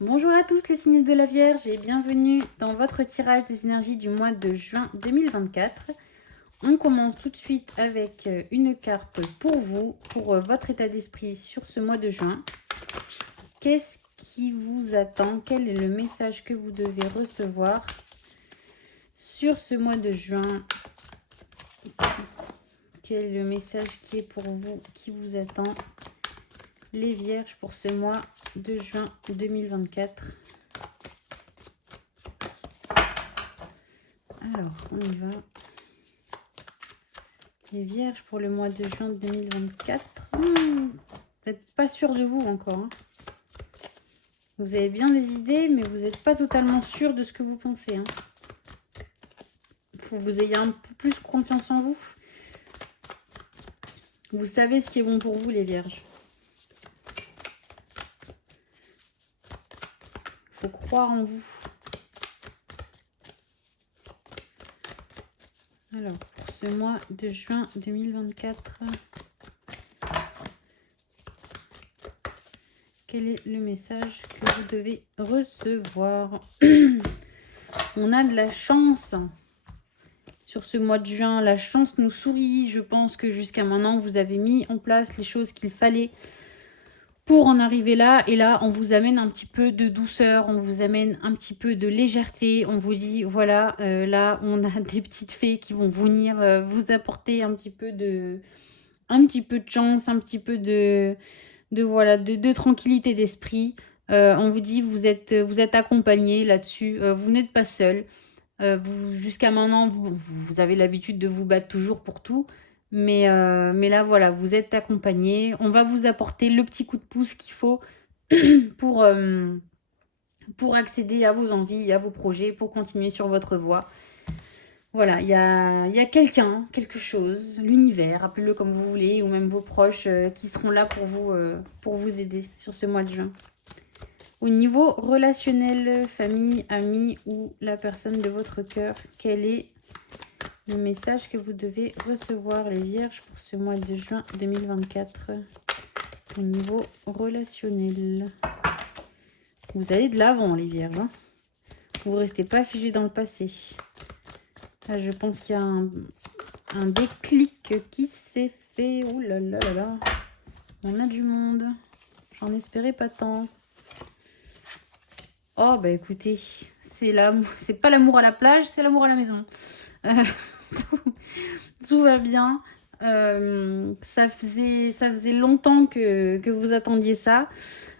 Bonjour à tous les signes de la Vierge et bienvenue dans votre tirage des énergies du mois de juin 2024. On commence tout de suite avec une carte pour vous, pour votre état d'esprit sur ce mois de juin. Qu'est-ce qui vous attend? Quel est le message que vous devez recevoir sur ce mois de juin? Quel est le message qui est pour vous, qui vous attend? Les Vierges pour ce mois de juin 2024. Alors, on y va. Les Vierges pour le mois de juin 2024. Vous n'êtes pas sûr de vous encore. Hein. Vous avez bien des idées, mais vous n'êtes pas totalement sûr de ce que vous pensez. Il faut que vous ayez un peu plus confiance en vous. Vous savez ce qui est bon pour vous, les Vierges. Il faut croire en vous. Alors, pour ce mois de juin 2024, quel est le message que vous devez recevoir? On a de la chance sur ce mois de juin. La chance nous sourit. Je pense que jusqu'à maintenant, vous avez mis en place les choses qu'il fallait pour en arriver là. Et là, on vous amène un petit peu de douceur, on vous amène un petit peu de légèreté. On vous dit, voilà, là, on a des petites fées qui vont venir vous apporter un petit peu de chance, un petit peu de tranquillité d'esprit. On vous dit, vous êtes accompagné là-dessus. Vous n'êtes pas seul. Jusqu'à maintenant, vous avez l'habitude de vous battre toujours pour tout. Mais là, voilà, vous êtes accompagné. On va vous apporter le petit coup de pouce qu'il faut pour accéder à vos envies, à vos projets, pour continuer sur votre voie. Voilà, il y a quelqu'un, quelque chose, l'univers, appelez-le comme vous voulez, ou même vos proches qui seront là pour vous aider sur ce mois de juin. Au niveau relationnel, famille, amis ou la personne de votre cœur, quel est le message que vous devez recevoir, les Vierges, pour ce mois de juin 2024 au niveau relationnel? Vous allez de l'avant, les Vierges. Hein. Vous ne restez pas figés dans le passé. Là, je pense qu'il y a un déclic qui s'est fait. Ouh là là là là. On a du monde. J'en espérais pas tant. Oh, bah écoutez, c'est pas l'amour à la plage, c'est l'amour à la maison. Tout va bien. Ça faisait longtemps que vous attendiez ça.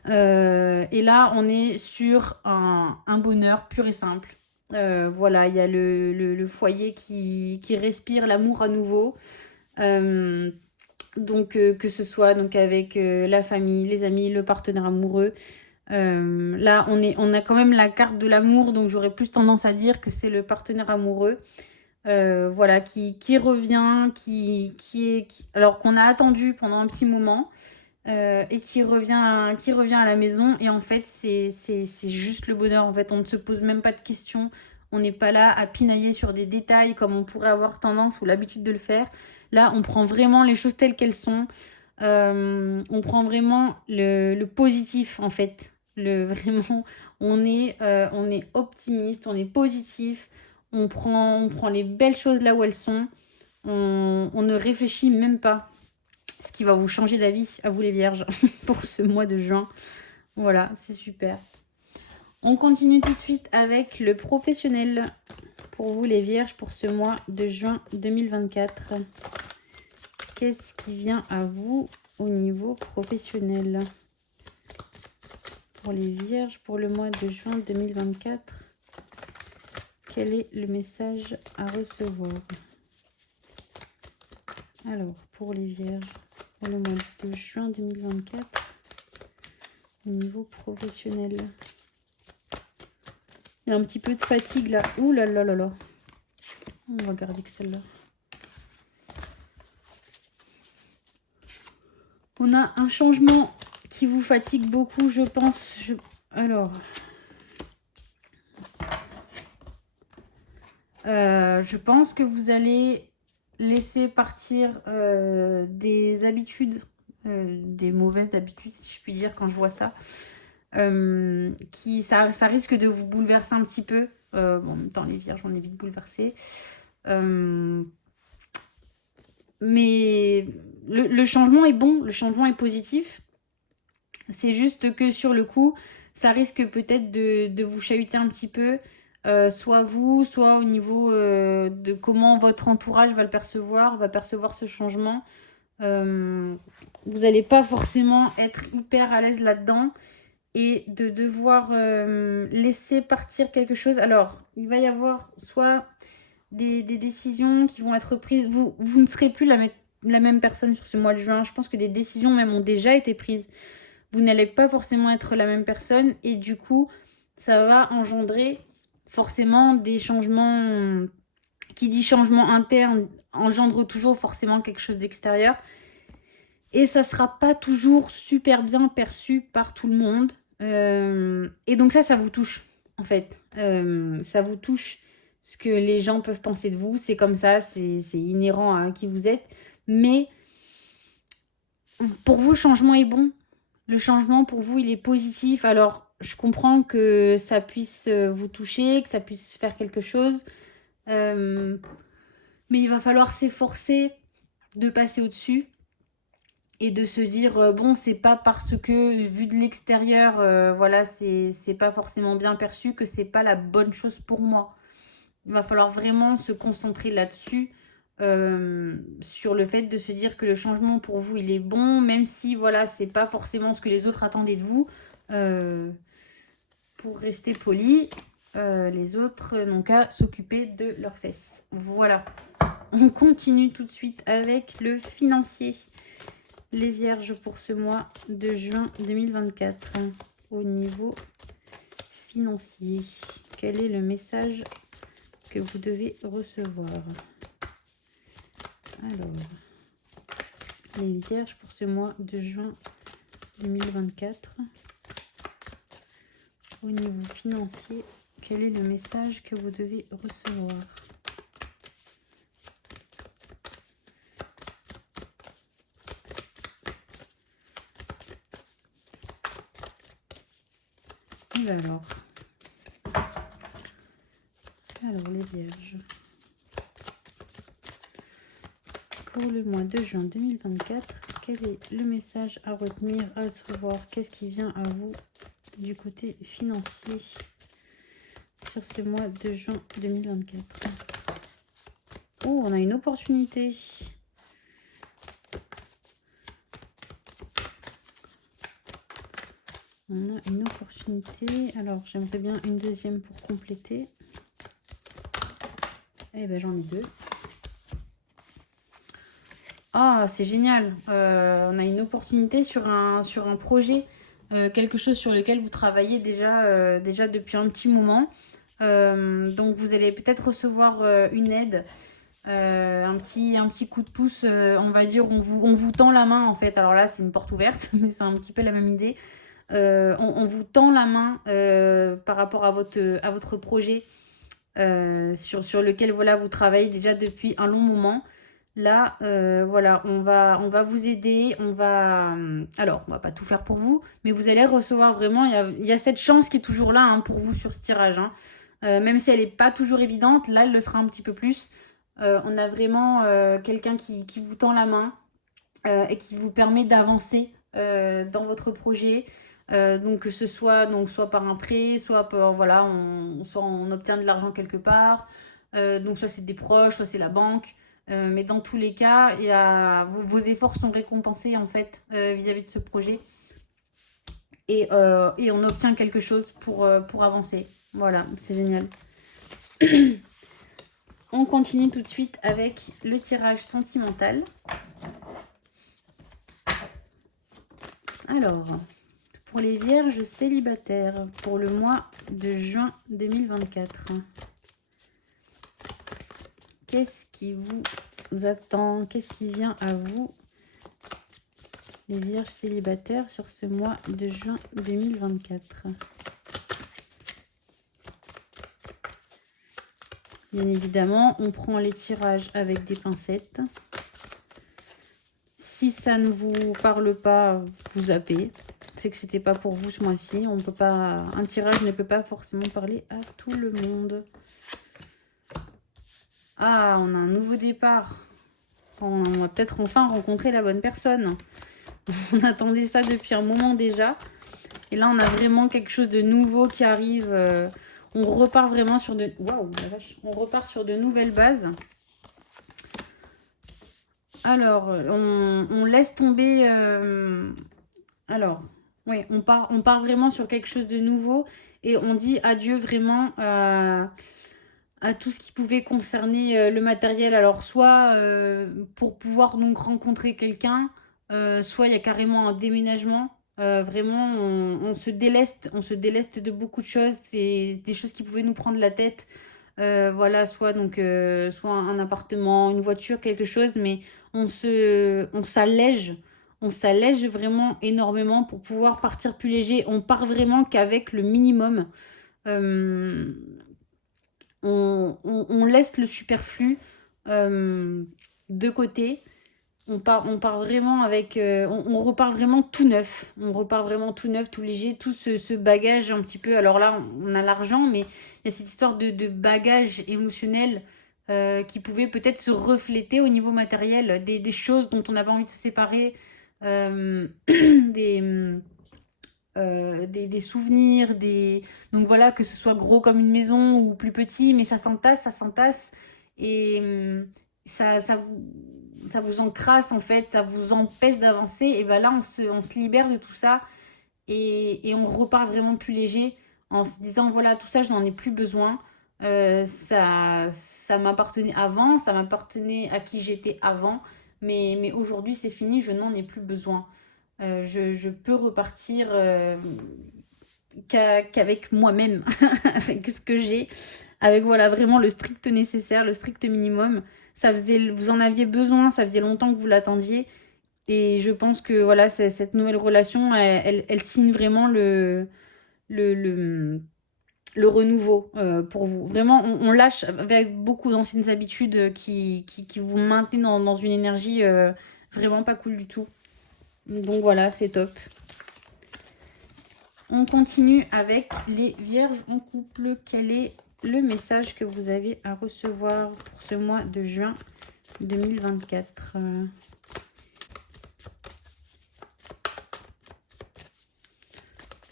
Et là, on est sur un bonheur pur et simple. Voilà, il y a le foyer qui respire l'amour à nouveau. Donc, que ce soit donc, avec la famille, les amis, le partenaire amoureux. Là, on a quand même la carte de l'amour, donc j'aurais plus tendance à dire que c'est le partenaire amoureux. Voilà, qui revient, alors qu'on a attendu pendant un petit moment et qui revient à la maison. Et en fait, c'est juste le bonheur. En fait, on ne se pose même pas de questions. On n'est pas là à pinailler sur des détails comme on pourrait avoir tendance ou l'habitude de le faire. Là, on prend vraiment les choses telles qu'elles sont. On prend vraiment le positif, en fait. Vraiment, on est optimiste, on est positif. On prend les belles choses là où elles sont. On ne réfléchit même pas. Ce qui va vous changer d'avis, à vous les Vierges, pour ce mois de juin. Voilà, c'est super. On continue tout de suite avec le professionnel. Pour vous les Vierges, pour ce mois de juin 2024. Qu'est-ce qui vient à vous au niveau professionnel? Pour les Vierges, pour le mois de juin 2024. Quel est le message à recevoir? Alors, pour les Vierges, pour le mois de juin 2024, au niveau professionnel. Il y a un petit peu de fatigue là. Ouh là là là là. On va garder que celle-là. On a un changement qui vous fatigue beaucoup, je pense. Alors... je pense que vous allez laisser partir des habitudes, des mauvaises habitudes, si je puis dire, quand je vois ça. ça risque de vous bouleverser un petit peu. Bon, en même temps, les vierges, on est vite bouleversés. Mais le changement est bon, le changement est positif. C'est juste que sur le coup, ça risque peut-être de vous chahuter un petit peu, soit vous, soit au niveau de comment votre entourage va percevoir ce changement. Vous n'allez pas forcément être hyper à l'aise là-dedans et de devoir laisser partir quelque chose. Alors, il va y avoir soit des décisions qui vont être prises. Vous ne serez plus la même personne sur ce mois de juin. Je pense que des décisions même ont déjà été prises. Vous n'allez pas forcément être la même personne et du coup, ça va engendrer forcément des changements. Qui dit changement interne engendre toujours forcément quelque chose d'extérieur. Et ça ne sera pas toujours super bien perçu par tout le monde. Et donc ça vous touche, en fait. Ça vous touche ce que les gens peuvent penser de vous. C'est comme ça, c'est inhérent à qui vous êtes. Mais pour vous, le changement est bon. Le changement, pour vous, il est positif. Alors, je comprends que ça puisse vous toucher, que ça puisse faire quelque chose. Mais il va falloir s'efforcer de passer au-dessus. Et de se dire, bon, c'est pas parce que, vu de l'extérieur, voilà, c'est pas forcément bien perçu que c'est pas la bonne chose pour moi. Il va falloir vraiment se concentrer là-dessus, sur le fait de se dire que le changement pour vous, il est bon, même si, voilà, c'est pas forcément ce que les autres attendaient de vous. Pour rester poli, les autres n'ont qu'à s'occuper de leurs fesses. Voilà. On continue tout de suite avec le financier. Les vierges pour ce mois de juin 2024 au niveau financier. Quel est le message que vous devez recevoir? Alors, les vierges pour ce mois de juin 2024 au niveau financier. Quel est le message que vous devez recevoir? Alors les vierges, pour le mois de juin 2024, quel est le message à retenir, à recevoir? Qu'est-ce qui vient à vous du côté financier sur ce mois de juin 2024? Oh, on a une opportunité. On a une opportunité. Alors, j'aimerais bien une deuxième pour compléter. Eh ben, j'en ai deux. Ah, c'est génial. On a une opportunité sur un projet, quelque chose sur lequel vous travaillez déjà depuis un petit moment. Donc, vous allez peut-être recevoir une aide, un petit coup de pouce, on va dire, on vous tend la main en fait. Alors là, c'est une porte ouverte, mais c'est un petit peu la même idée. On vous tend la main par rapport à votre projet sur lequel voilà, vous travaillez déjà depuis un long moment. Là, voilà, on va vous aider. Alors, on va pas tout faire pour vous, mais vous allez recevoir vraiment, il y a cette chance qui est toujours là hein, pour vous sur ce tirage. Hein. Même si elle n'est pas toujours évidente, là, elle le sera un petit peu plus. On a vraiment quelqu'un qui vous tend la main et qui vous permet d'avancer dans votre projet. Donc que ce soit soit par un prêt, soit par, voilà, on obtient de l'argent quelque part. Donc soit c'est des proches, soit c'est la banque. Mais dans tous les cas, vos efforts sont récompensés en fait vis-à-vis de ce projet. Et on obtient quelque chose pour avancer. Voilà, c'est génial. On continue tout de suite avec le tirage sentimental. Alors, pour les vierges célibataires, pour le mois de juin 2024, qu'est-ce qui vous attend? Qu'est-ce qui vient à vous, les vierges célibataires, sur ce mois de juin 2024? Bien évidemment, on prend les tirages avec des pincettes. Si ça ne vous parle pas, vous zappez. pensez que c'était pas pour vous ce mois-ci. On peut pas, un tirage ne peut pas forcément parler à tout le monde. Ah, on a un nouveau départ. On va peut-être enfin rencontrer la bonne personne. On attendait ça depuis un moment déjà. Et là, on a vraiment quelque chose de nouveau qui arrive. On repart vraiment sur de... Waouh, la vache. On repart sur de nouvelles bases. Alors, on laisse tomber... Alors, oui, on part vraiment sur quelque chose de nouveau. Et on dit adieu vraiment à tout ce qui pouvait concerner le matériel. Alors, soit pour pouvoir donc rencontrer quelqu'un, soit il y a carrément un déménagement. Vraiment, on se déleste de beaucoup de choses. C'est des choses qui pouvaient nous prendre la tête. Voilà, soit soit un appartement, une voiture, quelque chose, mais on s'allège. On s'allège vraiment énormément pour pouvoir partir plus léger. On part vraiment qu'avec le minimum. Euh, on laisse le superflu de côté. On part vraiment avec... on repart vraiment tout neuf. On repart vraiment tout neuf, tout léger. Tout ce bagage un petit peu... Alors là, on a l'argent, mais il y a cette histoire de bagage émotionnel qui pouvait peut-être se refléter au niveau matériel. Des choses dont on n'avait envie de se séparer. Des souvenirs, donc voilà, que ce soit gros comme une maison ou plus petit, mais ça s'entasse, et ça vous encrasse en fait, ça vous empêche d'avancer, et ben là on se libère de tout ça, et on repart vraiment plus léger, en se disant voilà, tout ça je n'en ai plus besoin. Ça m'appartenait avant, ça m'appartenait à qui j'étais avant, mais aujourd'hui c'est fini, je n'en ai plus besoin. Je peux repartir qu'avec moi-même, avec ce que j'ai, avec voilà vraiment le strict nécessaire, le strict minimum. Vous en aviez besoin, ça faisait longtemps que vous l'attendiez, et je pense que voilà, cette nouvelle relation, elle signe vraiment le, le, le renouveau pour vous. Vraiment, on lâche avec beaucoup d'anciennes habitudes qui vous maintiennent dans une énergie vraiment pas cool du tout. Donc voilà, c'est top. On continue avec les vierges en couple. Quel est le message que vous avez à recevoir pour ce mois de juin 2024 ?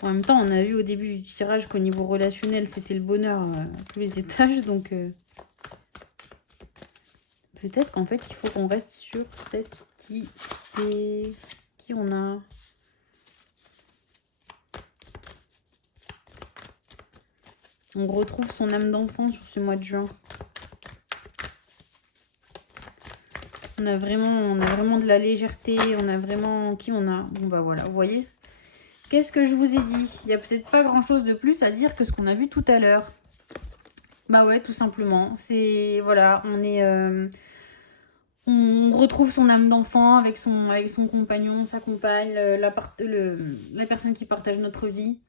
En même temps, on a vu au début du tirage qu'au niveau relationnel, c'était le bonheur à tous les étages. Donc peut-être qu'en fait, il faut qu'on reste sur cette idée. Qui on a ? On retrouve son âme d'enfant sur ce mois de juin. On a vraiment de la légèreté. On a vraiment... Qui on a ? Bon bah voilà, vous voyez ? Qu'est-ce que je vous ai dit ? Il n'y a peut-être pas grand-chose de plus à dire que ce qu'on a vu tout à l'heure. Bah ouais, tout simplement. C'est... Voilà, on retrouve son âme d'enfant avec son compagnon, sa compagne, la personne qui partage notre vie.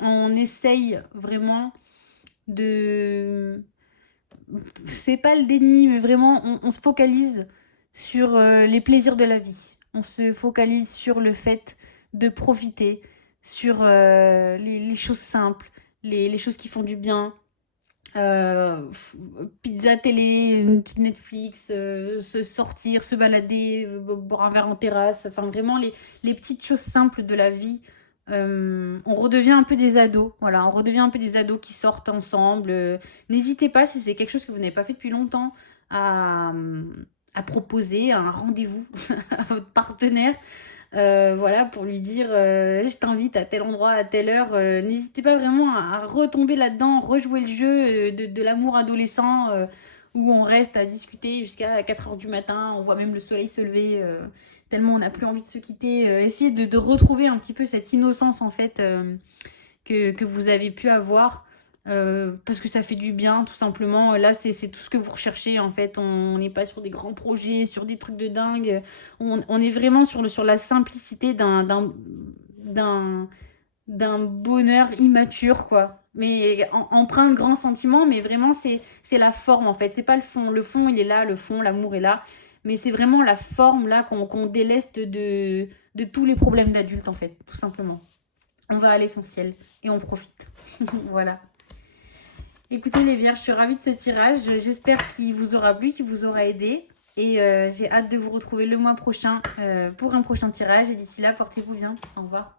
On essaye vraiment de... C'est pas le déni, mais vraiment, on se focalise sur les plaisirs de la vie. On se focalise sur le fait de profiter, sur les choses simples, les choses qui font du bien. Pizza, télé, une petite Netflix, se sortir, se balader, boire un verre en terrasse. Enfin, vraiment, les petites choses simples de la vie. On redevient un peu des ados, voilà, on redevient un peu des ados qui sortent ensemble. N'hésitez pas, si c'est quelque chose que vous n'avez pas fait depuis longtemps, à proposer un rendez-vous à votre partenaire, voilà, pour lui dire je t'invite à tel endroit, à telle heure. N'hésitez pas vraiment à retomber là-dedans, rejouer le jeu de l'amour adolescent, où on reste à discuter jusqu'à 4 h du matin, on voit même le soleil se lever, tellement on n'a plus envie de se quitter. Essayez de retrouver un petit peu cette innocence en fait que vous avez pu avoir, parce que ça fait du bien tout simplement. Là c'est tout ce que vous recherchez en fait. On n'est pas sur des grands projets, sur des trucs de dingue. On est vraiment sur la simplicité d'un bonheur immature, quoi. Mais empreint de grands sentiments, mais vraiment, c'est la forme, en fait. C'est pas le fond. Le fond, il est là, le fond, l'amour est là. Mais c'est vraiment la forme là qu'on déleste de tous les problèmes d'adultes en fait, tout simplement. On va à l'essentiel et on profite. Voilà. Écoutez les vierges, je suis ravie de ce tirage. J'espère qu'il vous aura plu, qu'il vous aura aidé. Et j'ai hâte de vous retrouver le mois prochain pour un prochain tirage. Et d'ici là, portez-vous bien. Au revoir.